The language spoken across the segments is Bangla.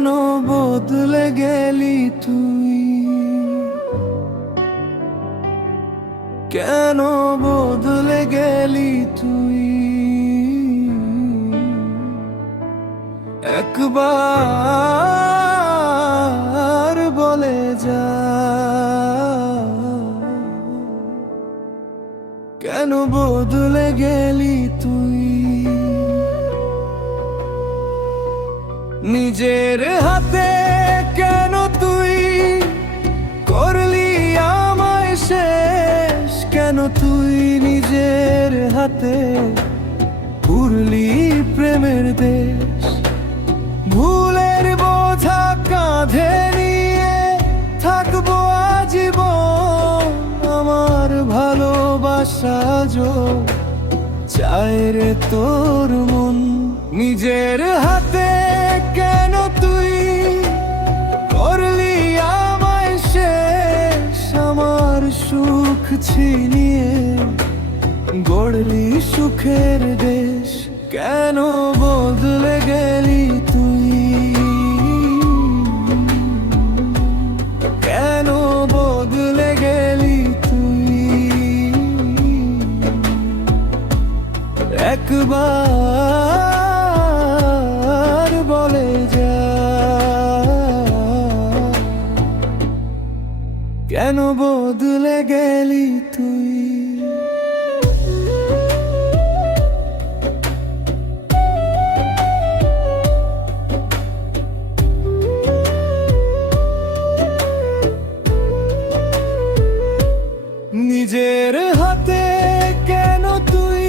কেন বদলে গেলি তুই, কেন বদলে গেলি তুই। একবার বলে যা, কেন বদলে গেলি তুই। নিজের হাতে কেন তুই করলি আমায় শেষ, কেন তুই নিজের হাতে পুরলি প্রেমের দেশ। ভুলের বোঝা কাঁধে নিয়ে থাকবো আজীবন, আমার ভালোবাসা যো চায় রে তোর মন। নিজের হাতে কেন তুই করলি আমায় শেষ, আমার সুখ ছিনিয়ে গড়লি সুখের দেশ। কেন বদলে গেলি তুই, কেন বদলে গেলি তুই। একবার বলে যা, কেন বদলে গেলি তুই। নিজের হাতে কেন তুই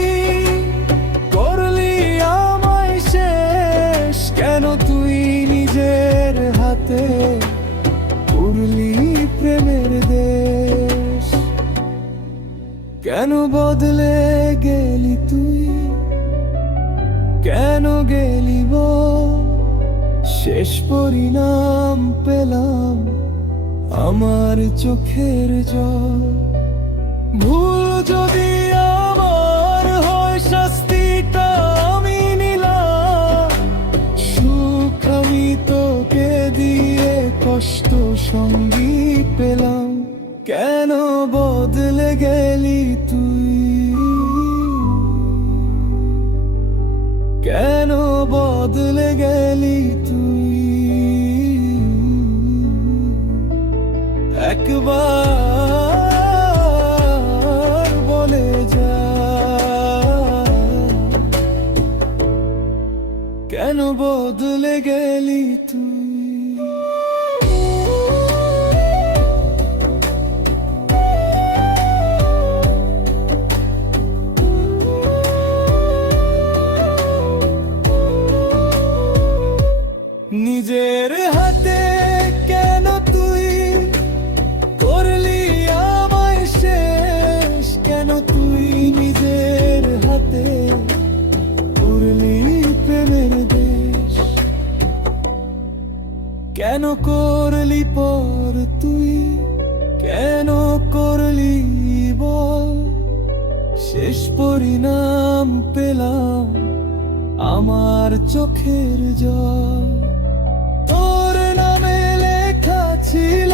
করলি আমায় শেষ, কেন তুই নিজের হাতে পুরলি প্রেমের দেশ। কেন বদলে গেলি তুই, কেন গেলি বল। শেষ পরিণাম পেলাম আমার চোখের জল। ভুল যদি আমার হয় শাস্তিটা আমি নিলাম, সুখ আমি তোকে দিয়ে কষ্ট সঙ্গী পেলাম। কেন বদলে গেলি তুই, কেন বদলে গেলি তুই। একবার বলে যা, কেন বদলে গেলি তুই। নিজের হাতে কেন তুই করলি আমায় শেষ, কেন তুই নিজের হাতে পুরলি প্রেমের দেশ। কেন করলি পর তুই, কেন করলি বল। শেষ পরিণাম পেলাম আমার চোখের জল। তোর নামে লেখা ছিল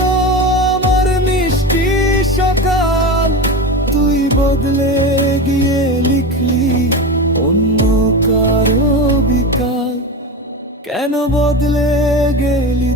আমার মিষ্টি সকাল, তুই বদলে গিয়ে লিখলি অন্য কারো বিকাল। কেন বদলে গেলি